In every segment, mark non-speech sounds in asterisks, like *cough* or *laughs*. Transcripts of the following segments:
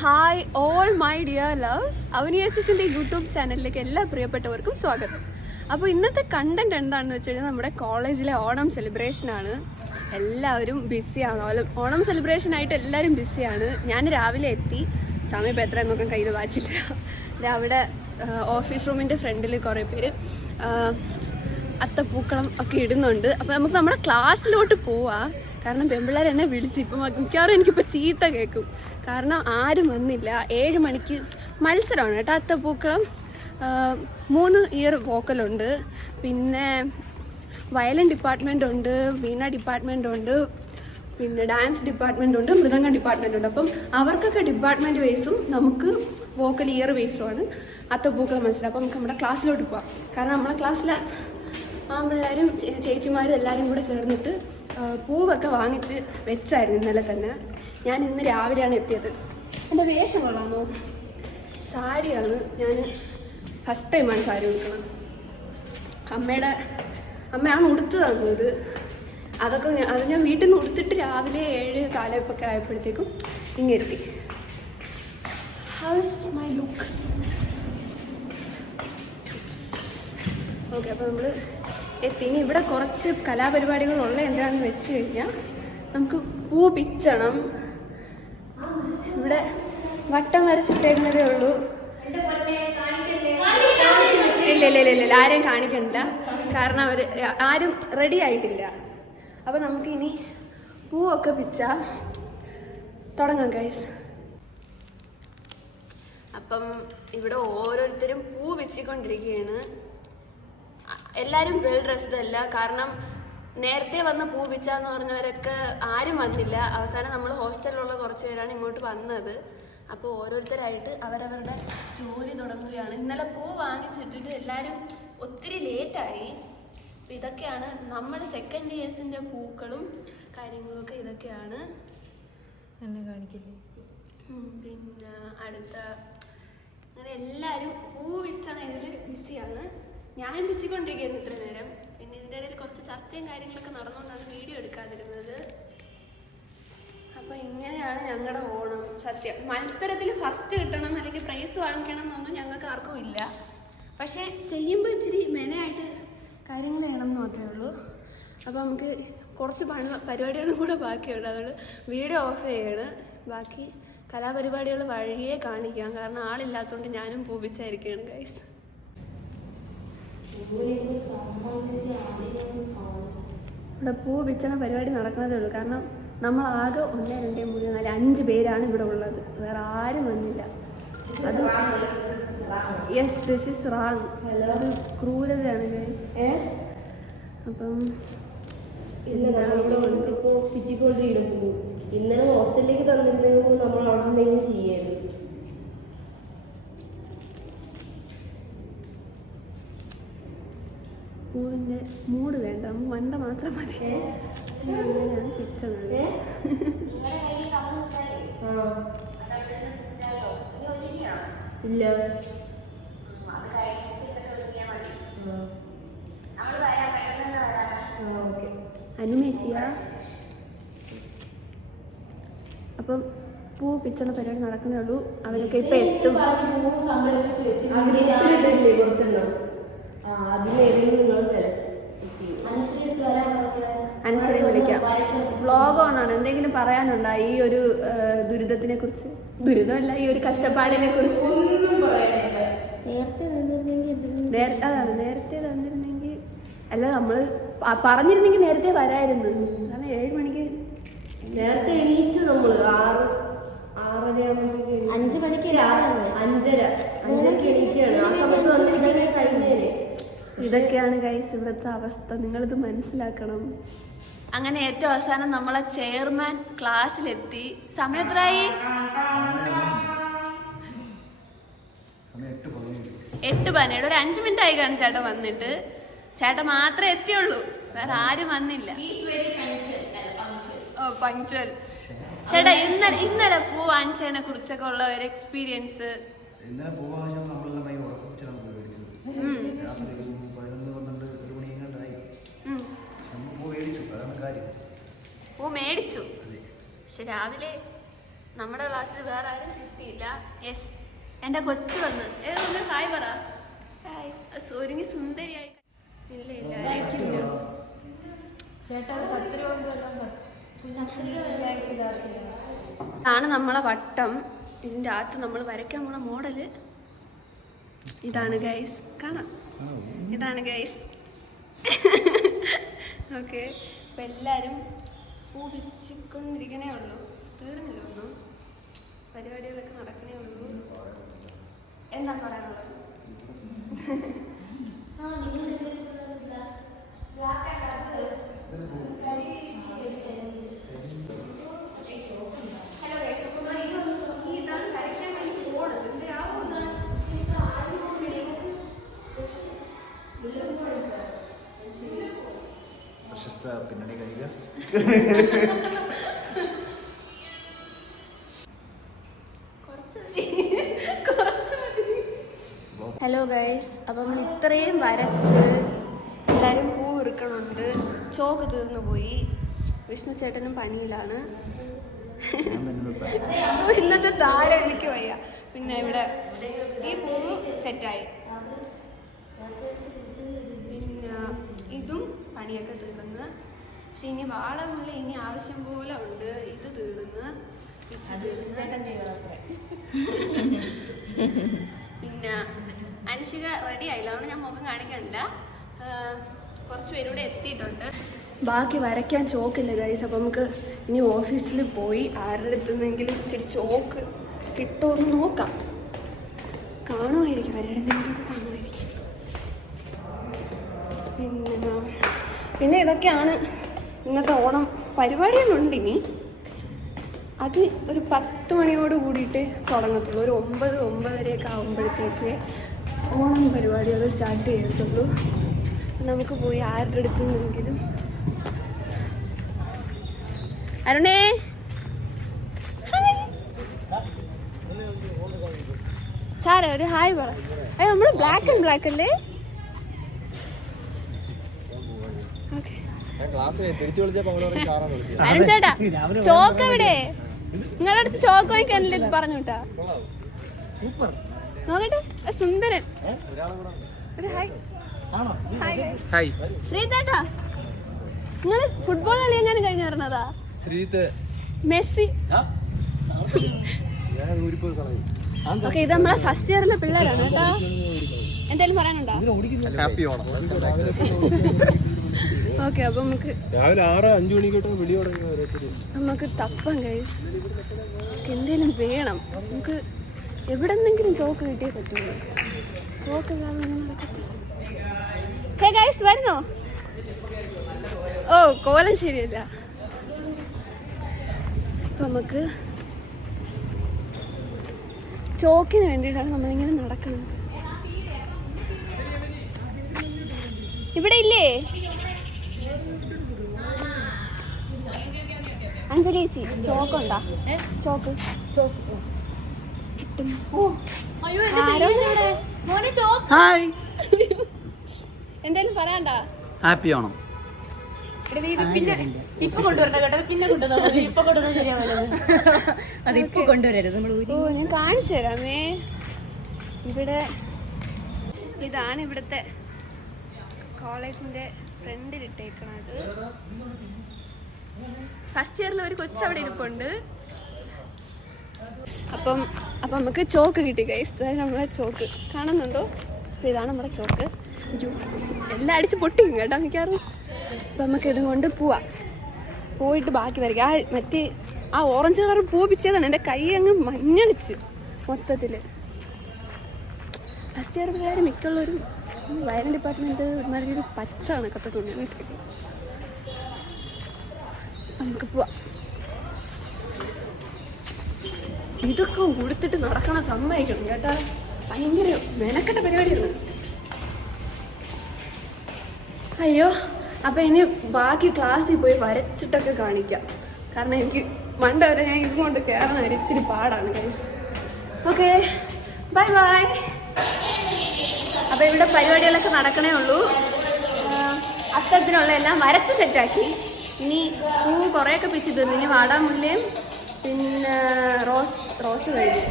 Hi all my dear loves അവനിയസിന്റെ YouTube ചാനലിലേക്ക് എല്ലാ പ്രിയപ്പെട്ടവർക്കും സ്വാഗതം. അപ്പോൾ ഇന്നത്തെ കണ്ടന്റ് എന്താണെന്ന് വെച്ച് കഴിഞ്ഞാൽ നമ്മുടെ കോളേജിലെ ഓണം സെലിബ്രേഷൻ ആണ്. എല്ലാവരും ബിസിയാണ് ഓണം സെലിബ്രേഷൻ ആയിട്ട് എല്ലാവരും ബിസിയാണ് ഞാൻ രാവിലെ എത്തി. സമയം എത്ര നോക്കാൻ കയ്യിൽ വാച്ചില്ല. അവിടെ ഓഫീസ് റൂമിന്റെ ഫ്രണ്ടിൽ കുറേ പേര്. അത്തപ്പൂക്കളം ഒക്കെ ഇടുന്നുണ്ട്. അപ്പോൾ നമുക്ക് നമ്മുടെ ക്ലാസ്സിലോട്ട് പോവാം. കാരണം പെമ്പിള്ളേർ എന്നെ വിളിച്ച് ഇപ്പം മിക്കവാറും എനിക്കിപ്പോൾ ചീത്ത കേൾക്കും കാരണം ആരും വന്നില്ല. ഏഴ് മണിക്ക് മത്സരമാണ് കേട്ടോ അത്തപ്പൂക്കളം. മൂന്ന് ഇയർ വോക്കലുണ്ട്. പിന്നെ വയലിൻ ഡിപ്പാർട്ട്മെന്റ് ഉണ്ട് വീണ ഡിപ്പാർട്ട്മെന്റ് ഉണ്ട് പിന്നെ ഡാൻസ് ഡിപ്പാർട്ട്മെന്റ് ഉണ്ട് മൃദംഗ ഡിപ്പാർട്ട്മെന്റ് ഉണ്ട് അപ്പം അവർക്കൊക്കെ ഡിപ്പാർട്ട്മെന്റ് വൈസും നമുക്ക് വോക്കൽ ഇയർ വൈസുമാണ് അത്തപ്പൂക്കളം മത്സരം. അപ്പം നമുക്ക് നമ്മുടെ ക്ലാസ്സിലോട്ട് പോവാം. കാരണം നമ്മളെ ക്ലാസ്സിലെ ആ പിള്ളേരും ചേച്ചിമാരും എല്ലാവരും കൂടെ ചേർന്നിട്ട് പൂവൊക്കെ വാങ്ങിച്ച് വെച്ചായിരുന്നു ഇന്നലെ തന്നെ. ഞാൻ ഇന്ന് രാവിലെയാണ് എത്തിയത്. എന്റെ വേഷം കൊള്ളാമോ? സാരിയാണ് ഞാൻ ഫസ്റ്റ് ടൈമാണ് സാരി ഉടുക്കുന്നത്. അമ്മയുടെ അമ്മയാണ് ഉടുത്ത് തന്നത്. അതൊക്കെ ഞാൻ- അത് ഞാൻ വീട്ടിൽ നിന്ന് ഉടുത്തിട്ട് രാവിലെ ഏഴ് കാലപ്പൊക്കെ ആയപ്പോഴത്തേക്കും ഇങ്ങെത്തി ഹൗസ് മൈ ലുക്ക് ഓക്കെ അപ്പോൾ നമ്മൾ എത്തി ഇനി ഇവിടെ കുറച്ച് കലാപരിപാടികളുള്ള എന്താണെന്ന് വെച്ച് കഴിഞ്ഞാൽ നമുക്ക് പൂ പിച്ചണം ഇവിടെ വട്ടം വരച്ചിട്ടേക്കുന്നതേ ഉള്ളൂ. ഇല്ല ഇല്ല ഇല്ല ഇല്ല ആരെയും കാണിക്കണ്ട. കാരണം അവർ ആരും റെഡി ആയിട്ടില്ല. അപ്പോൾ നമുക്കിനി പൂവൊക്കെ പിച്ച തുടങ്ങാം ഗൈസ് അപ്പം ഇവിടെ ഓരോരുത്തരും പൂ വെച്ചിക്കൊണ്ടിരിക്കുകയാണ് എല്ലാവരും വെൽ ഡ്രസ്ഡ് അല്ല. കാരണം നേരത്തെ വന്ന് പൂ പിച്ചാന്ന് പറഞ്ഞവരൊക്കെ ആരും വന്നില്ല. അവസാനം നമ്മൾ ഹോസ്റ്റലിലുള്ള കുറച്ച് പേരാണ് ഇങ്ങോട്ട് വന്നത്. അപ്പോൾ ഓരോരുത്തരായിട്ട് അവരവരുടെ ജോലി തുടങ്ങുകയാണ്. ഇന്നലെ പൂ വാങ്ങിച്ചിട്ടിട്ട് എല്ലാവരും ഒത്തിരി ലേറ്റായി അപ്പം ഇതൊക്കെയാണ് നമ്മൾ സെക്കൻഡ് ഇയേഴ്സിന്റെ പൂക്കളും കാര്യങ്ങളൊക്കെ ഇതൊക്കെയാണ്. എന്നെ കാണിക്കില്ലേ പിന്നെ അടുത്ത അങ്ങനെ എല്ലാവരും പൂ വിൽക്കണ ഇതിൽ ബിസിയാണ് ഞാൻ പിച്ചിക്കൊണ്ടിരിക്കുകയായിരുന്നു ഇത്ര നേരം. പിന്നെ ഇതിന്റെ ഇടയിൽ കുറച്ച് ചർച്ചയും കാര്യങ്ങളൊക്കെ നടന്നുകൊണ്ടാണ് വീഡിയോ എടുക്കാതിരുന്നത്. അപ്പൊ ഇങ്ങനെയാണ് ഞങ്ങളുടെ ഓണം. സത്യം. മത്സരത്തിൽ ഫസ്റ്റ് കിട്ടണം അല്ലെങ്കിൽ പ്രൈസ് വാങ്ങിക്കണം എന്നൊന്നും ഞങ്ങൾക്ക് ആർക്കും ഇല്ല. പക്ഷെ ചെയ്യുമ്പോൾ ഇച്ചിരി മെനയായിട്ട് കാര്യങ്ങൾ ചെയ്യണം എന്ന് മാത്രമേ ഉള്ളൂ. അപ്പോൾ നമുക്ക് കുറച്ച് പണി പരിപാടികളും കൂടെ ബാക്കിയുണ്ട്. അതുകൊണ്ട് വീഡിയോ ഓഫ് ചെയ്യാണ്. ബാക്കി കലാപരിപാടികൾ വഴിയേ കാണിക്കാം. കാരണം ആളില്ലാത്തതുകൊണ്ട് ഞാനും പൂപിച്ചായിരിക്കുകയാണ് ഗൈസ് ഇവിടെ പൂ വിച്ചണ പരിപാടി നടക്കുന്നതേ ഉള്ളൂ. കാരണം നമ്മൾ ആകെ ഒന്ന് രണ്ട് മൂന്ന് നാല് അഞ്ച് പേരാണ് ഇവിടെ ഉള്ളത്. വേറെ ആരും വന്നില്ല. അത് യെസ് ദിസ് ഇസ് റാങ് അത് ക്രൂരതയാണ് ഗൈസ് അപ്പം ഇന്നലെ ഹോസ്റ്റലിലേക്ക് തന്നിരുന്നെങ്കിൽ നമ്മൾ അവിടെ എന്തെങ്കിലും ചെയ്യായിരുന്നു. പൂവിന്റെ മൂട് വേണ്ട. നമുക്ക് വണ്ട മാത്രം മതി. അങ്ങനെയാണ് പിച്ചത്. ആ. ഇല്ല. അനുമേച്ചിയാ? അപ്പം പൂ പിച്ചണ പരിപാടി നടക്കുന്നേ ഉള്ളൂ. അവരൊക്കെ ഇപ്പം എത്തും. അനുശ്വരെ വിളിക്കാം. വ്ലോഗ് ഓൺ ആണ്. എന്തെങ്കിലും പറയാനുണ്ടോ ഈ ഒരു ദുരിതത്തിനെ കുറിച്ച്? ദുരിതമല്ല ഈ ഒരു കഷ്ടപ്പാടിനെ കുറിച്ച്. നേരത്തെ അതാണ്. നേരത്തെ തന്നിരുന്നെങ്കിൽ അല്ല നമ്മൾ പറഞ്ഞിരുന്നെങ്കിൽ നേരത്തെ വരായിരുന്നു. കാരണം ഏഴ് മണിക്ക് നേരത്തെ എണീറ്റു നമ്മൾ ആറ് ആറര അഞ്ച് മണിക്ക് അഞ്ചര. അഞ്ചരക്ക് എണീറ്റാണ് ആ സമയത്ത് വന്നിരുന്നെങ്കിൽ കഴിഞ്ഞേനെ ഇതൊക്കെയാണ് ഗൈസ് ഇവിടുത്തെ അവസ്ഥ. നിങ്ങളിത് മനസ്സിലാക്കണം. അങ്ങനെ ഏറ്റവും അവസാനം നമ്മളെ ചെയർമാൻ ക്ലാസ്സിലെത്തി സമയത്രായി? എട്ട് പതിനേഴ്. ഒരു അഞ്ച് മിനിറ്റ് ആയി കാണും ചേട്ടൻ വന്നിട്ട്. ചേട്ടൻ മാത്രമേ എത്തിയുള്ളൂ. വേറെ ആരും വന്നില്ല. ഓ പങ്ക്ച്വൽ ചേട്ടാ ഇന്നലെ ഇന്നലെ പൂ വാങ്ങിച്ചതിനെ കുറിച്ചൊക്കെ ഉള്ള ഒരു എക്സ്പീരിയൻസ് ഇന്നലെ പോകാൻ നമ്മളെല്ലാം ഭയങ്കര ഉറപ്പിച്ചാണ് പോയി മേടിച്ചത് രാത്രി ഒരു പതിനൊന്ന് പന്ത്രണ്ട് ഒരു മണി എങ്ങാണ്ടായി നമ്മൾ പോയി മേടിച്ചു അതാണ് കാര്യം പൂ മേടിച്ചു. പക്ഷെ രാവിലെ നമ്മുടെ ക്ലാസ്സിൽ വേറെ ആരും കിട്ടിയില്ല. യെസ്. എന്റെ കൊച്ചു വന്ന്. ഏതൊന്ന് ഹായ് പറ. ഒരുങ്ങി സുന്ദരിയായി. ഇല്ല ഇതാണ് നമ്മളെ വട്ടം. ഇതിന്റെ അകത്ത് നമ്മൾ വരയ്ക്കാൻ പോണ മോഡൽ. ഇതാണ് ഗൈസ് കാണാം. ഇതാണ് ഗൈസ് ഓക്കെ *laughs* അപ്പം എല്ലാവരും പൂജിച്ചുകൊണ്ടിരിക്കണേ ഉള്ളൂ. തീർന്നില്ല ഒന്നും? പരിപാടികളൊക്കെ നടക്കണേ ഉള്ളൂ. എന്താ പറയാനുള്ളത്? ആ ഹലോ ഗൈസ് അപ്പോൾ ഈ ഇതാണ് വരയ്ക്കാൻ വേണ്ടി പോണത് എന്തിനാവുന്ന പ്രശസ്ത പിന്നണി ഗായിക ഹലോ ഗൈസ് അപ്പം നമ്മൾ ഇത്രയും വരച്ച് എല്ലാവരും പൂ ഇറുക്കണുണ്ട് ചോക്ക് തീർന്നു പോയി. വിഷ്ണു ചേട്ടനും പണിയിലാണ്. ഇന്നത്തെ താരം എനിക്ക് വയ്യ. പിന്നെ ഇവിടെ ഈ പൂവ് സെറ്റായി പണിയൊക്കെ തീർന്ന്. പക്ഷെ ഇനി വാളമുള്ള ഇനി ആവശ്യം പോലെ ഉണ്ട്. ഇത് തീർന്ന്. പിന്നെ അനുഷിക റെഡി ആയില്ല. അതുകൊണ്ട് ഞാൻ മുഖം കാണിക്കണില്ല ആ, കുറച്ച് പേരൂടെ എത്തിയിട്ടുണ്ട്. ബാക്കി വരയ്ക്കാൻ ചോക്കില്ല ഗൈസ് അപ്പം നമുക്ക് ഇനി ഓഫീസിൽ പോയി ആരുടെ അടുത്തുനിന്നെങ്കിലും ഇച്ചിരി ചോക്ക് കിട്ടുമോ എന്ന് നോക്കാം. കാണുമായിരിക്കും. ആരുടെ എന്തെങ്കിലുമൊക്കെ കാണുമായിരിക്കും. പിന്നെ പിന്നെ ഇതൊക്കെയാണ് ഇന്നത്തെ ഓണം പരിപാടികളുണ്ട് ഇനി അത് ഒരു പത്ത് മണിയോട് കൂടിയിട്ട് തുടങ്ങത്തുള്ളൂ. ഒരു ഒമ്പത് ഒമ്പതരയൊക്കെ ആകുമ്പോഴത്തേക്ക് ഓണം പരിപാടികൾ സ്റ്റാർട്ട് ചെയ്തിട്ടുള്ളൂ നമുക്ക് പോയി ആരുടെ അടുത്തു നിന്നെങ്കിലും അരുണേ. സാറേ ഒരു ഹായ് പറ. അയ്യോ നമ്മൾ ബ്ലാക്ക് ആൻഡ് ബ്ലാക്ക് അല്ലേ ഓക്കെ അരുൺ ചേട്ടാ ചോക്ക് എവിടെ? നിങ്ങളുടെ അടുത്ത് ചോക്ക് വാങ്ങിക്കാനല്ലേ പറഞ്ഞു കേട്ടാ നോക്കട്ടെ. സുന്ദരൻ. ഹായ് ഹായ് ഹായ് ശ്രീതേട്ടാ നിങ്ങൾ ഫുട്ബോൾ കളി ഞാൻ കഴിഞ്ഞു പറഞ്ഞതാ മെസ്സി. ഓക്കെ ഇത് നമ്മളെ ഫസ്റ്റ് ഇയറിലെ പിള്ളേരാണ് കേട്ടോ. എന്തെങ്കിലും പറയാനുണ്ടോ? ഹാപ്പി ഓണം. ഓക്കെ അപ്പൊ നമുക്ക് രാവിലെ ആറ് അഞ്ചു മണിക്കോട്ട് വിളി തുടങ്ങി നമുക്ക് തപ്പാം എന്തേലും വേണം. നമുക്ക് എവിടെന്നെങ്കിലും ചോക്ക് കിട്ടിയേ പറ്റുള്ളൂ. ചോക്ക് ഹേ ഗൈസ് വരുന്നോ? ഓ കോലം ശരിയല്ല. അപ്പൊ നമുക്ക് ചോക്കിന് വേണ്ടിയിട്ടാണ് നമ്മളിങ്ങനെ നടക്കുന്നത്. ഇവിടെ ഇല്ലേ? അഞ്ജലി ചേച്ചി ചോക്കുണ്ടോ? ചോക്ക്. ഉണ്ടോ ചോക്ക്. ഹായ്. എന്തേലും പറയണ്ട. ഹാപ്പി ഓണം ഇപ്പൊ കൊണ്ടുവരണ്ട കേട്ടോ. പിന്നെ കൊണ്ടുവന്നാൽ ഇപ്പൊ കൊണ്ടുവന്നാൽ ശരിയാവില്ല *laughs* അത് ഇപ്പൊ കൊണ്ടുവരരുത്. നമ്മൾ ഓ ഞാൻ കാണിച്ചു തരാമേ. ഇവിടെ ഇതാണ് ഇവിടുത്തെ കോളേജിന്റെ ഫ്രണ്ടിൽ ഇട്ടേക്കണത്. ഫസ്റ്റ് ഇയറിൽ ഒരു കൊച്ചു അവിടെ ഇരിപ്പുണ്ട്. അപ്പം അപ്പം നമുക്ക് ചോക്ക് കിട്ടി ഗൈസ് അതായത് നമ്മളെ ചോക്ക്. കാണുന്നുണ്ടോ? ഇതാണ് നമ്മുടെ ചോക്ക്. എല്ലാം അടിച്ച് പൊട്ടിക്കും കേട്ടോ മിക്കാറും അപ്പം നമുക്ക് ഇതും കൊണ്ട് പോവാം. പോയിട്ട് ബാക്കി വരയ്ക്കുക ആ മറ്റേ ആ ഓറഞ്ച് കളർ പൂ പിച്ചതാണ് എന്റെ കൈ അങ്ങ് മഞ്ഞളിച്ച് മൊത്തത്തിൽ ഫസ്റ്റ് ഇയർ പിള്ളേർ മിക്കുള്ളവരും വയലിൻ ഡിപ്പാർട്ട്മെന്റ് ഒരുമാതിരി ഒരു പച്ച കണക്കത്തെ തുണിയാണ് ഇട്ടിരിക്കുന്നത് നമുക്ക് പോവാം. ഇതൊക്കെ ഉടുത്തിട്ട് നടക്കണ സമ്മതിക്കണം കേട്ടാ. ഭയങ്കര മെനക്കെട്ട പരിപാടിയാണ് അയ്യോ അപ്പൊ ഇനി ബാക്കി ക്ലാസ്സിൽ പോയി വരച്ചിട്ടൊക്കെ കാണിക്കാം. കാരണം എനിക്ക് മണ്ട വരെ ഞാൻ ഇതുകൊണ്ട് കയറണ ഇച്ചിരി പാടാണ് ഗൈസ് ഓക്കെ ബൈ ബൈ അപ്പൊ ഇവിടെ പരിപാടികളൊക്കെ നടക്കണേ ഉള്ളൂ. അത്തരത്തിലുള്ള എല്ലാം വരച്ച് സെറ്റാക്കി ഇനി പൂ കുറേയൊക്കെ പിച്ച് തീർന്നു. ഇനി വാടാമുല്ലയും പിന്നെ റോസ് റോസ് കഴിഞ്ഞു.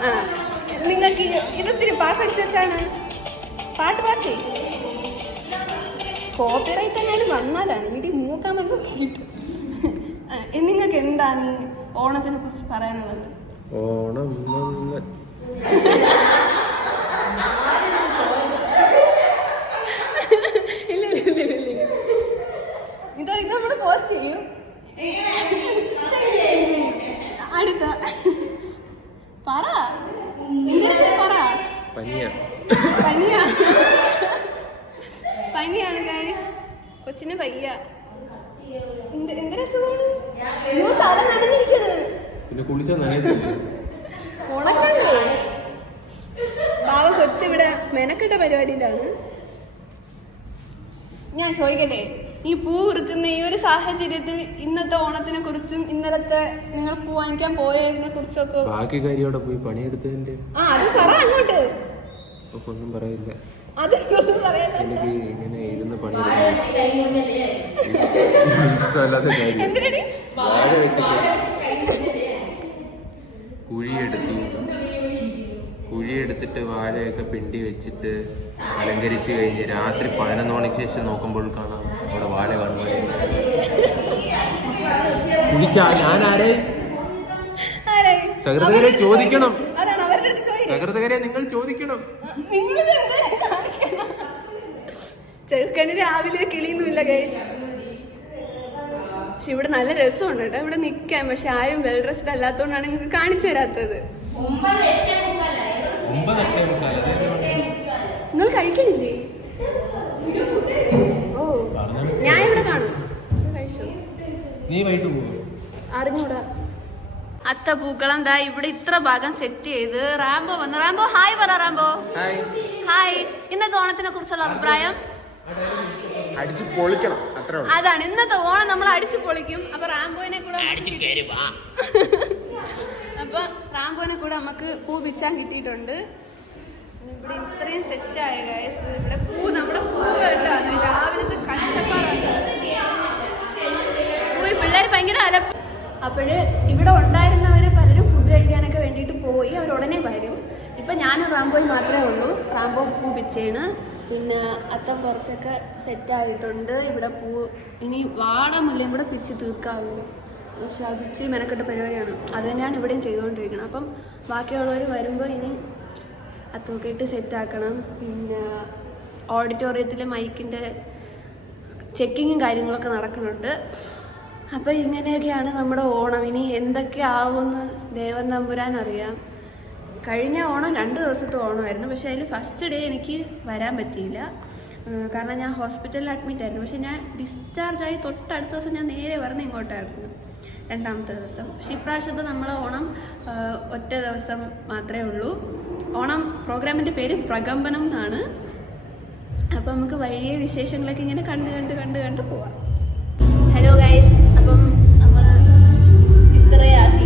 ആ. നിങ്ങൾക്ക് ഇതൊത്തിരി പാസ് അടിച്ച് വെച്ചാണ് പാട്ട് പാസ് കോപ്പിറൈറ്റ് എങ്ങാനും വന്നാലാണ് ഇടി മൂക്കാൻ വന്ന് നിങ്ങൾക്ക് എന്താണ് ഓണത്തിനെ കുറിച്ച് പറയാനുള്ളത്? ഓണം വന്ന് ഇല്ല ഇല്ല ഇല്ല ഇല്ല ഇല്ല. ഇത് ഇത് നമ്മൾ പോസ്റ്റ് ചെയ്യും. അടുത്ത. പറ. പറ. പനിയ. പനിയാ. പനിയാണ് ഗൈസ് കൊച്ചിന് പയ്യ. എന്ത് എന്തൊരു അസുഖമാണ് തല നനഞ്ഞിരിക്കണ്. പിന്നെ കുളിച്ചാൽ ഉണക്കല്ലേ? പാവം കൊച്ചിവിടെ മെനക്കെട്ട പരിപാടിയിലാണ്. ഞാൻ ചോദിക്കട്ടെ? ഈ പൂ കുറുക്കുന്ന ഈ ഒരു സാഹചര്യത്തിൽ ഇന്നത്തെ ഓണത്തിനെ കുറിച്ചും ഇന്നലത്തെ നിങ്ങൾ പൂ വാങ്ങിക്കാൻ പോയതിനെ കുറിച്ചൊക്കെ ബാക്കി കാര്യോടെ പോയി പണിയെടുത്തതിന്റെ ആ അത് പറ അങ്ങോട്ട്. ഒന്നും പറയില്ല. എനിക്ക് ഇങ്ങനെ ഇരുന്ന് ഇഷ്ടമല്ലാത്ത കാര്യം. വെട്ടിട്ട് കുഴിയെടുത്തു. കുഴിയെടുത്തിട്ട് വാഴയൊക്കെ പിണ്ടി വെച്ചിട്ട് അലങ്കരിച്ച് കഴിഞ്ഞ് രാത്രി പതിനൊന്ന് മണിക്ക് ശേഷം നോക്കുമ്പോൾ കാണാം. അവിടെ വാഴ കാണുമ്പോൾ കുഴിച്ചാ ഞാൻ ആരെ? അടുത്ത് ചോദിക്കണം. സഹൃതകരെ നിങ്ങൾ ചോദിക്കണം? ചെറുക്കന് രാവിലെ കിളിയൊന്നുമില്ല ഗൈസ് പക്ഷെ ഇവിടെ നല്ല രസമുണ്ട് കേട്ടോ. ഇവിടെ നിൽക്കാൻ പക്ഷെ ആരും വെൽ ഡ്രസ്ഡ് അല്ലാത്തതുകൊണ്ടാണ് നിങ്ങൾക്ക് കാണിച്ചു തരാത്തത്. നിങ്ങൾ കഴിക്കണില്ലേ ഓ ഞാൻ ഇവിടെ കാണും കഴിച്ചു നീ വൈകിട്ട് പോകും അറിഞ്ഞൂടാ. അത്ത പൂക്കളം ദാ ഇവിടെ ഇത്ര ഭാഗം സെറ്റ് ചെയ്ത്. റാംബോ വന്നു. റാംബോ ഹായ് പറ റാംബോ. ഹായ്. ഇന്നത്തെ ഓണത്തിനെ കുറിച്ചുള്ള അഭിപ്രായം? അടിച്ച് പൊളിക്കണം. അത്രേ ഉള്ളൂ. അതാണ്. ഇന്നത്തെ ഓണം നമ്മൾ അടിച്ചു പൊളിക്കും. അപ്പൊ റാംബോനെ കൂടെ അപ്പൊ റാംബോനെ കൂടെ നമുക്ക് പൂ പിച്ചാൻ കിട്ടിയിട്ടുണ്ട്. ഇവിടെ ഇത്രയും സെറ്റ് ആയ. ഇവിടെ പൂ നമ്മുടെ പൂ കേട്ടാണ് രാവിലത്തെ കഷ്ടപ്പാടാണ്. പോയി. പിള്ളേർ ഭയങ്കര അലപ്പ്. അപ്പോഴ് ഇവിടെ ഉണ്ടായിരുന്നവർ പലരും ഫുഡ് കഴിക്കാനൊക്കെ വേണ്ടിയിട്ട് പോയി. അവർ ഉടനെ വരും. ഇപ്പം ഞാൻ റാംബോയി മാത്രമേ ഉള്ളൂ. റാംബോ പൂ പിച്ചേണ്. പിന്നെ അത്തം കുറച്ചൊക്കെ സെറ്റായിട്ടുണ്ട് ഇവിടെ പൂ ഇനി വാടമുല്ലയും കൂടെ പിച്ച് തീർക്കാവൂ? പക്ഷെ അത് ഇച്ചിരി മെനക്കെട്ട പരിപാടിയാണ്. അത് തന്നെയാണ് ഇവിടെയും ചെയ്തുകൊണ്ടിരിക്കുന്നത് അപ്പം ബാക്കിയുള്ളവർ വരുമ്പോൾ ഇനി അത്തമൊക്കെ ഇട്ട് സെറ്റാക്കണം പിന്നെ ഓഡിറ്റോറിയത്തിലെ മൈക്കിന്റെ ചെക്കിങ്ങും കാര്യങ്ങളൊക്കെ നടക്കുന്നുണ്ട്. അപ്പോൾ ഇങ്ങനെയൊക്കെയാണ് നമ്മുടെ ഓണം. ഇനി എന്തൊക്കെ ആവുമെന്ന് ദേവൻ തമ്പുരാൻ അറിയാം. കഴിഞ്ഞ ഓണം രണ്ട് ദിവസത്തെ ഓണമായിരുന്നു. പക്ഷേ അതിൽ ഫസ്റ്റ് ഡേ എനിക്ക് വരാൻ പറ്റിയില്ല. കാരണം ഞാൻ ഹോസ്പിറ്റലിൽ അഡ്മിറ്റ് ആയിരുന്നു. പക്ഷേ ഞാൻ ഡിസ്ചാർജ് ആയി തൊട്ടടുത്ത ദിവസം ഞാൻ നേരെ വരണം ഇങ്ങോട്ടായിരുന്നു. രണ്ടാമത്തെ ദിവസം. പക്ഷേ ഇപ്രാവശ്യത്തെ നമ്മളെ ഓണം ഒറ്റ ദിവസം മാത്രമേ ഉള്ളൂ. ഓണം പ്രോഗ്രാമിന്റെ പേര് പ്രകമ്പനം എന്നാണ്. അപ്പം നമുക്ക് വഴിയെ വിശേഷങ്ങളൊക്കെ ഇങ്ങനെ കണ്ട് കണ്ട് കണ്ട് കണ്ട് പോവാം. ഹലോ ഗൈസ് ഇത്രയാക്കി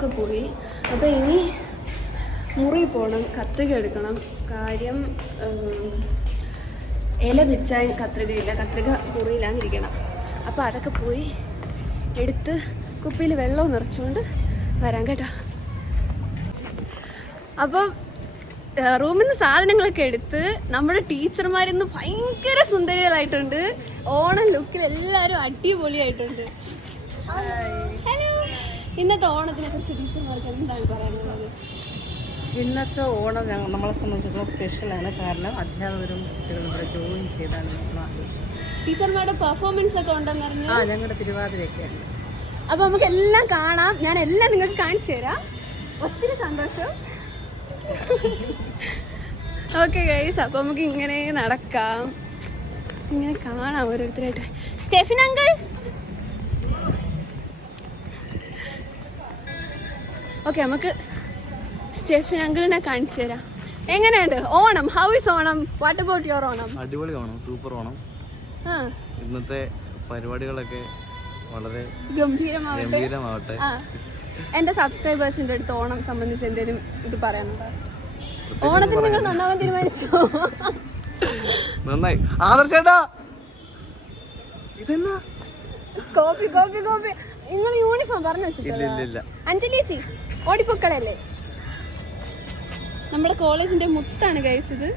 കോലമൊക്കെ പോയി. അപ്പോൾ ഇനി മുറി പോകണം കത്രിക എടുക്കണം. കാര്യം ഇല പിച്ചാൻ കത്രികയില്ല കത്രിക മുറിയിലാണ് ഇരിക്കണം അപ്പോൾ അതൊക്കെ പോയി എടുത്ത് കുപ്പിയിൽ വെള്ളം നിറച്ചുകൊണ്ട് വരാം കേട്ടോ. അപ്പം റൂമിൽ നിന്ന് സാധനങ്ങളൊക്കെ എടുത്ത് നമ്മുടെ ടീച്ചർമാരിന്ന് ഭയങ്കര സുന്ദരികളായിട്ടുണ്ട്. ഓണം ലുക്കിൽ എല്ലാവരും അടിപൊളിയായിട്ടുണ്ട്. ഇന്നത്തെ ഓണത്തിനെ കുറിച്ച് ടീച്ചർമാർക്ക് എന്താണ് പറയാനുള്ളത്? ഇന്നത്തെ ഓണം ഞങ്ങൾ നമ്മളെ സംബന്ധിച്ചിടത്തോളം സ്പെഷ്യലാണ്. കാരണം അധ്യാപകരും കുട്ടികളും ഇവിടെ ജോയിൻ ചെയ്താണ് നമ്മൾ ടീച്ചർമാരുടെ പെർഫോമൻസ് ഒക്കെ ഉണ്ടെന്നറിഞ്ഞ് ആ ഞങ്ങളുടെ തിരുവാതിരയൊക്കെയാണ്. അപ്പൊ നമുക്ക് എല്ലാം കാണാം. ഞാൻ എല്ലാം നിങ്ങൾക്ക് കാണിച്ചു തരാം. ഒത്തിരി സന്തോഷം. ഓക്കെ ഗൈസ് അപ്പൊ നമുക്ക് ഇങ്ങനെ നടക്കാം. ഇങ്ങനെ കാണാം ഓരോരുത്തരായിട്ട്. സ്റ്റെഫിൻ അങ്കിൾ. ഓക്കെ നമുക്ക് സ്റ്റേഷൻ അങ്കിളിനെ കാണിച്ചു തരാം. എങ്ങനെയുണ്ട്? Onam how is Onam? What about your Onam? അടിപൊളി ഓണം സൂപ്പർ ഓണം. ഇന്നത്തെ പരിപാടികളൊക്കെ വളരെ ഗംഭീരമാവട്ടെ. എന്റെ സബ്സ്ക്രൈബേഴ്സിന്റെ അടുത്ത് ഓണം സംബന്ധിച്ച് എന്തെങ്കിലും ഇത് പറയാനുണ്ടോ? ഓണത്തിന് നിങ്ങൾ നന്നാവാൻ തീരുമാനിച്ചു? നന്നായി. ആദർശേട്ടാ ഇതെന്നാ? Copy copy copy. നിങ്ങൾ യൂണിഫോം പറഞ്ഞു വെച്ചിട്ടില്ല. അഞ്ജലി അഞ്ജലിച്ചി ഓടിപ്പൊക്കളല്ലേ? നമ്മുടെ കോളേജിന്റെ മുത്താണ് ഗൈസ് ഇത്.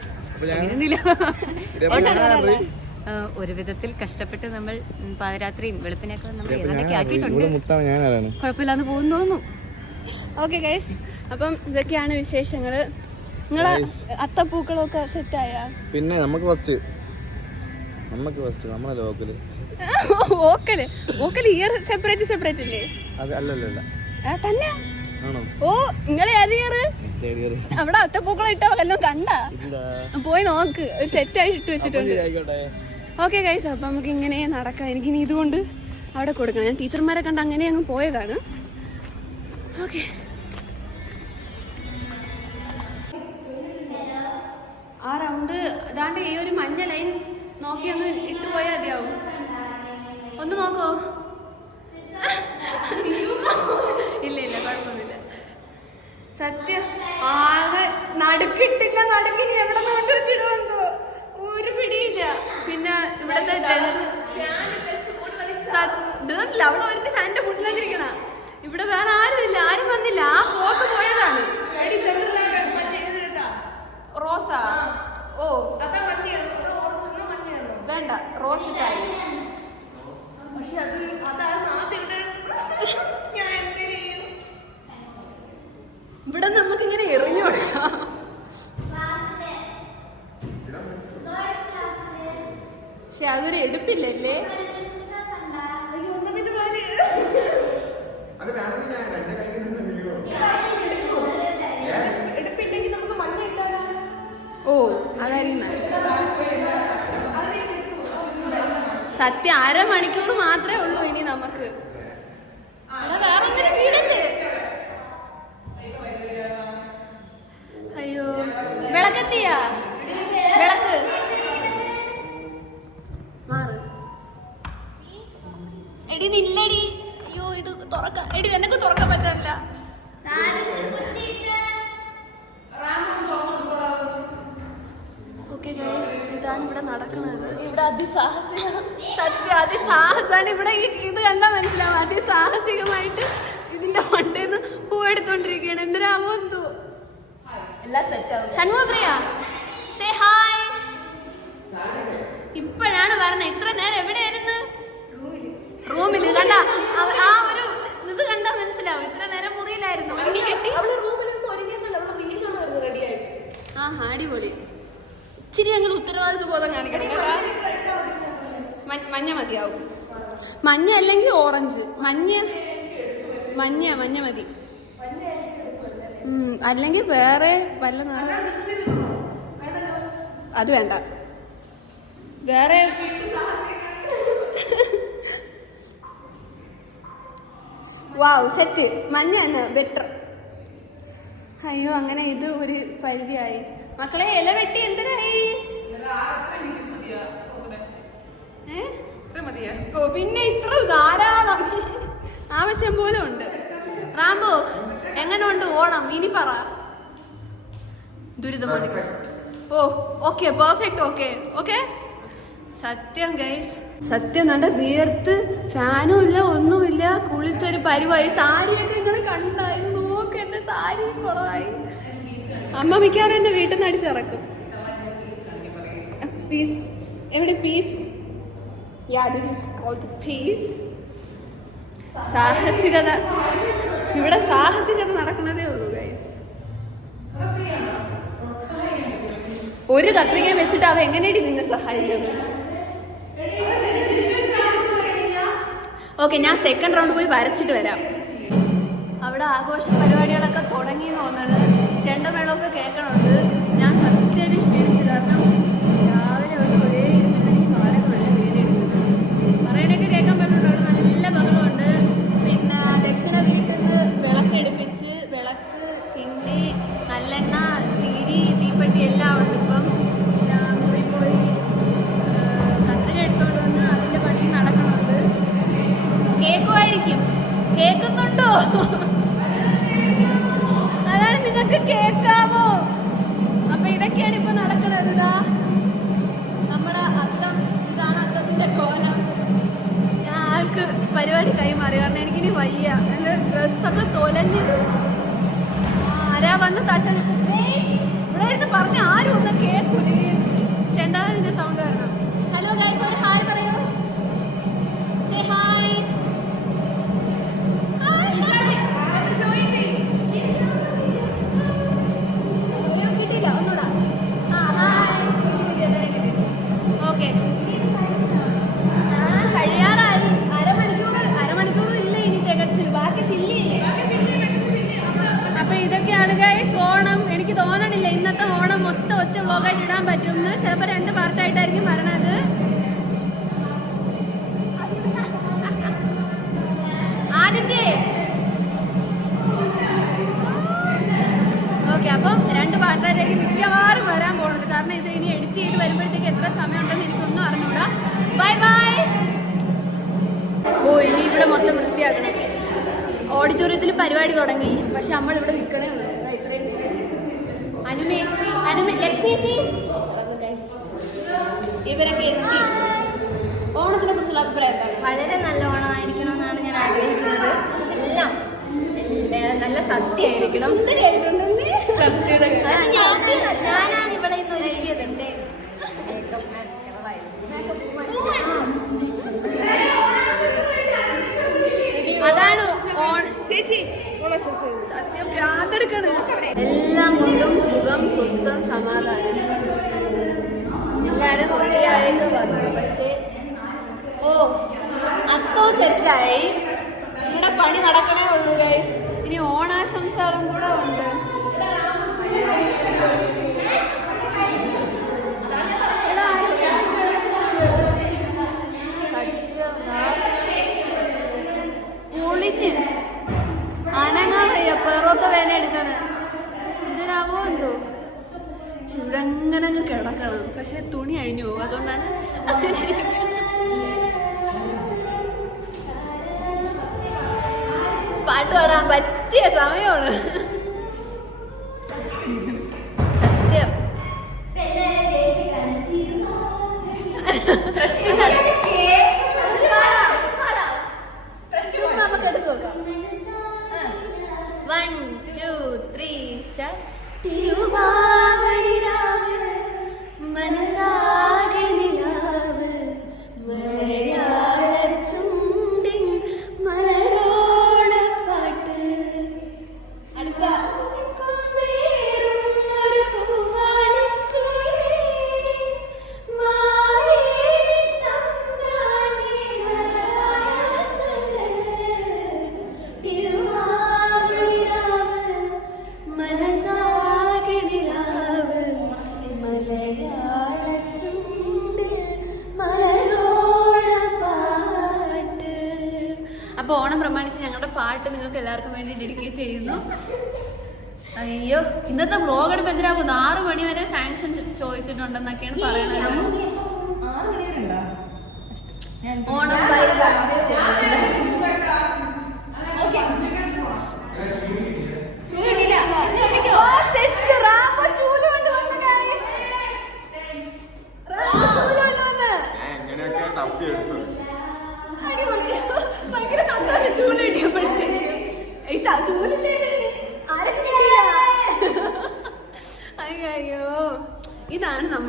ഒരു വിധത്തിൽ കഷ്ടപ്പെട്ട് നമ്മൾ പാതിരാത്രിയും വെളുപ്പിനൊക്കെ നമ്മൾ ഇതേപോലെ ഞാൻ ആക്കിയിട്ടുണ്ട്. ഞാൻ ആരാണ് കുഴപ്പമില്ലാന്ന് പോകുന്നു തോന്നുന്നു. ഓക്കെ ഗൈസ് അപ്പം ഇതൊക്കെയാണ് വിശേഷങ്ങൾ. നിങ്ങളെ അത്തപ്പൂക്കളൊക്കെ സെറ്റായ? പിന്നെ നമുക്ക് ഫസ്റ്റ് നമുക്ക് ഫസ്റ്റ് നമ്മളെ ലോക്കൽ ഓക്കൽ ഓക്കൽ ഇയർ സെപ്പറേറ്റ് സെപ്പറേറ്റ് അല്ലേ അല്ലല്ല ആ, തന്നെ ഓ നിങ്ങൾ ഏത് ഇയർ അവിടെ അത്തപ്പൂക്കളം ഇട്ട എല്ലാം കണ്ട. പോയി നോക്ക്. ഒരു സെറ്റ് ആയിട്ട് ഇട്ട് വെച്ചിട്ടുണ്ട്. ഓക്കെ ഗൈസ് അപ്പം നമുക്ക് ഇങ്ങനെ നടക്കാം. എനിക്ക് ഇനി ഇതുകൊണ്ട് അവിടെ കൊടുക്കണം. ഞാൻ ടീച്ചർമാരെ കണ്ട് അങ്ങനെ അങ്ങ് പോയതാണ്. ഓക്കെ ആ റൗണ്ട് അതാണ്ട് ഈ ഒരു മഞ്ഞ ലൈൻ നോക്കി അങ്ങ് ഇട്ട് പോയാൽ മതിയാവും. ഒന്ന് നോക്കോ. ഇല്ല ഇല്ല കുഴപ്പമൊന്നുമില്ല. സത്യം. ആകെ നടുക്കിട്ടില്ല നടുക്കി എവിടെ കൊണ്ട് വെച്ചിടുമെന്തോ ഒരു പിടിയില്ല. പിന്നെ ഇവിടത്തെ ജനൽ ഇല്ല അവിടെ ഒരുത്തി ഫാന്റെ മുന്നിലാണ്ടിരിക്കണ ഇവിടെ വേറെ ആരുമില്ല. ആരും വന്നില്ല. ആ പോക്ക് പോയതാണ്. റോസ? ഓ. വേണ്ട. റോസ് ചായ പക്ഷെ അത് അതായിരുന്നു ആദ്യം ഞാൻ എന്തിനു ചെയ്യും ഇവിടെ നമുക്ക് ഇങ്ങനെ എറിഞ്ഞു കൊടുക്കാം. പക്ഷെ അതൊരു എടുപ്പില്ലല്ലേ? ഓ അതായിരുന്നു. സത്യം അരമണിക്കൂർ മാത്രമേ ഉള്ളൂ ഇനി നമുക്ക്. എല്ലാം സെറ്റ് ആവും. ഷൺമുഖപ്രിയ സേ ഹായ് ഇപ്പോഴാണ് പറഞ്ഞത് ഇത്ര നേരം എവിടെയായിരുന്നു? റൂമിൽ കണ്ട ആ ഒരു ഇത് കണ്ടാ മനസ്സിലാവും. ഇത്ര നേരം മുറിയിലായിരുന്നു. ഒരുങ്ങി കെട്ടി. ആ അടിപൊളി. ഇച്ചിരി ഞങ്ങൾ ഉത്തരവാദിത്വ ബോധം കാണിക്കണം കേട്ടാ. മഞ്ഞ മതിയാവും. മഞ്ഞ അല്ലെങ്കിൽ ഓറഞ്ച് മഞ്ഞ മഞ്ഞ മഞ്ഞ മതി. അല്ലെങ്കിൽ വേറെ വല്ല അത് വേണ്ട. വേറെ വാവ് സെറ്റ് മഞ്ഞ തന്നെ ബെറ്റർ അയ്യോ അങ്ങനെ ഇത് ഒരു പരിധിയായി. മക്കളെ ഇല വെട്ടി എന്തിനായി? പിന്നെ ഇത്ര ധാരാളം. ആവശ്യം പോലെ ഉണ്ട്. റാംബോ എങ്ങനെ ഉണ്ട് ഓണം? ഇനി പറ. ദുരിതമാണ് oh okay perfect okay okay സത്യം ഗൈസ് സത്യം നല്ല വിയർത്ത് ഫാനും ഇല്ല ഒന്നുമില്ല കുളിച്ചൊരു പരിവായി. സാരിയൊക്കെ നിങ്ങൾ കണ്ടായി. നോക്ക് എന്റെ സാരി കുളമായി അമ്മ മിക്കവാറും എന്റെ വീട്ടിൽ നിന്ന് അടിച്ചിറക്കും. പീസ് എവിടെ? Piece yeah this is cold piece സാഹസികത. ഇവിടെ സാഹസികത നടക്കുന്നതേ ഉള്ളൂ ഗൈസ് ഒരു കത്രിക വെച്ചിട്ട് അവ എങ്ങനെയാണ് നിന്നെ സഹായിക്കുന്നത്? ഓക്കെ ഞാൻ സെക്കൻഡ് റൗണ്ട് പോയി വരച്ചിട്ട് വരാം. അവിടെ ആഘോഷ പരിപാടികളൊക്കെ തുടങ്ങി തോന്നുന്നത് ചെണ്ടമേളമൊക്കെ കേൾക്കണുണ്ട്. ഞാൻ സത്യം ക്ഷീണിച്ചു ഞാൻ മുറിയിൽ പോയി കത്രിക എടുത്തോണ്ട് വന്ന് അതിന്റെ പണി നടക്കുന്നുണ്ട് കേക്കുമായിരിക്കും കേൾക്കുന്നുണ്ടോ അതാണ് നിങ്ങൾക്ക് കേൾക്കാമോ അപ്പൊ ഇതൊക്കെയാണ് ഇപ്പൊ നടക്കുന്നത് ഇതാ നമ്മുടെ അത്തം. ഇതാണ് അത്തത്തിന്റെ കോലം. ഞാൻ ആൾക്ക് പരിപാടി കൈമാറി. കാരണം എനിക്കിനി വയ്യ. എന്റെ ഡ്രസ്സൊക്കെ തൊലഞ്ഞ്. ആരാ വന്ന് തട്ടൽ ചെണ്ടാതിന്റെ സൗണ്ട് വരണം ഹലോ ഗൈസ് ഒരു ഹായ് പറയൂ. സേ ഹായ് ഇവിടെ മൊത്തം വൃത്തിയാക്കണം. ഓഡിറ്റോറിയത്തിൽ പരിപാടി തുടങ്ങി. പക്ഷെ നമ്മൾ ഇവിടെ നിൽക്കണേ ഉള്ളൂ. ഇത്രയും അനുമേച്ചി അനുമേ ഇവരൊക്കെ എത്തി. ഓണത്തിനെ കുറിച്ചുള്ള അഭിപ്രായം വളരെ നല്ല ഓണമായിരിക്കണം എന്നാണ് ഞാൻ ആഗ്രഹിക്കുന്നത്. എല്ലാം. നല്ല സദ്യയായിരിക്കണം. സത്യയുടെ അത് ഞാനാണ് ഇവിടെ ഇന്ന് ഒരുക്കിയത്. എന്റെ അതാണ് ഓൺ ചേച്ചി സത്യം ഭ്രാന്തെടുക്കണ എല്ലാം കൊണ്ടും സുഖം സ്വസ്ഥം സമാധാനം. എല്ലാരും റെഡിയായിട്ട് വന്നു. പക്ഷേ ഓ അത്തോ സെറ്റായി. നമ്മുടെ പണി നടക്കണേ ഉള്ളൂ ഗൈസ് ഇനി ഓണാശംസകളും കൂടെ ഉണ്ട്.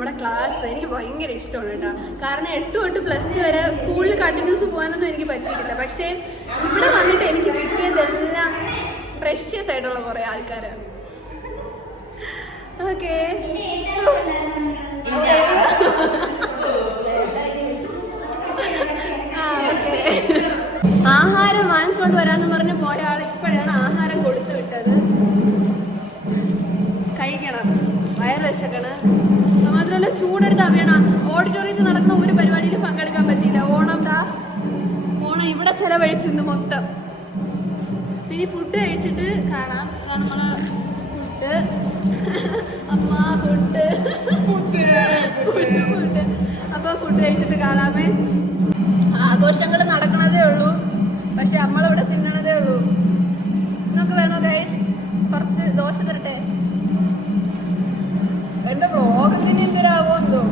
നമ്മുടെ ക്ലാസ് എനിക്ക് ഭയങ്കര ഇഷ്ടമാണ് കേട്ടോ. കാരണം എട്ട് തൊട്ട് പ്ലസ് ടു വരെ സ്കൂളിൽ കണ്ടിന്യൂസ് പോകാനൊന്നും എനിക്ക് പറ്റിയിട്ടില്ല. പക്ഷേ ഇവിടെ വന്നിട്ട് എനിക്ക് കിട്ടിയതെല്ലാം പ്രഷ്യസ് ആയിട്ടുള്ള കുറേ ആൾക്കാരാണ് ഓക്കെ ആഹാരം വാങ്ങിച്ചുകൊണ്ട് വരാന്ന് പറഞ്ഞ് ആൾ ഇപ്പോഴാണ് ആഹാരം കൊടുത്തു വിട്ടത്. കഴിക്കണം. വയറ് വിശക്കണ് മാത്രമല്ല ചൂടെടുത്ത് അവയണം. ഓഡിറ്റോറിയത്തിൽ നടക്കുന്ന ഒരു പരിപാടിയിൽ പങ്കെടുക്കാൻ പറ്റിയില്ല. ഓണം ദാ ഓണം ഇവിടെ ചെലവഴിച്ചു ഇന്ന് മൊത്തം. പിന്നെ ഫുഡ് കഴിച്ചിട്ട് കാണാം. നമ്മൾ ഫുഡ് അമ്മ ഫുഡ് ഫുഡ് ഫുഡ് അപ്പൊ ഫുഡ് കഴിച്ചിട്ട് കാണാമേ. ആഘോഷങ്ങൾ നടക്കണതേ ഉള്ളൂ. പക്ഷെ നമ്മളിവിടെ തിന്നണതേ ഉള്ളൂ. നിങ്ങൾക്ക് വേണോ ഗൈസ് കുറച്ച് ദോശ തരട്ടെ? എന്റെ വ്ളോഗ് എന്തിനു എന്തിനാവോ എന്തോ.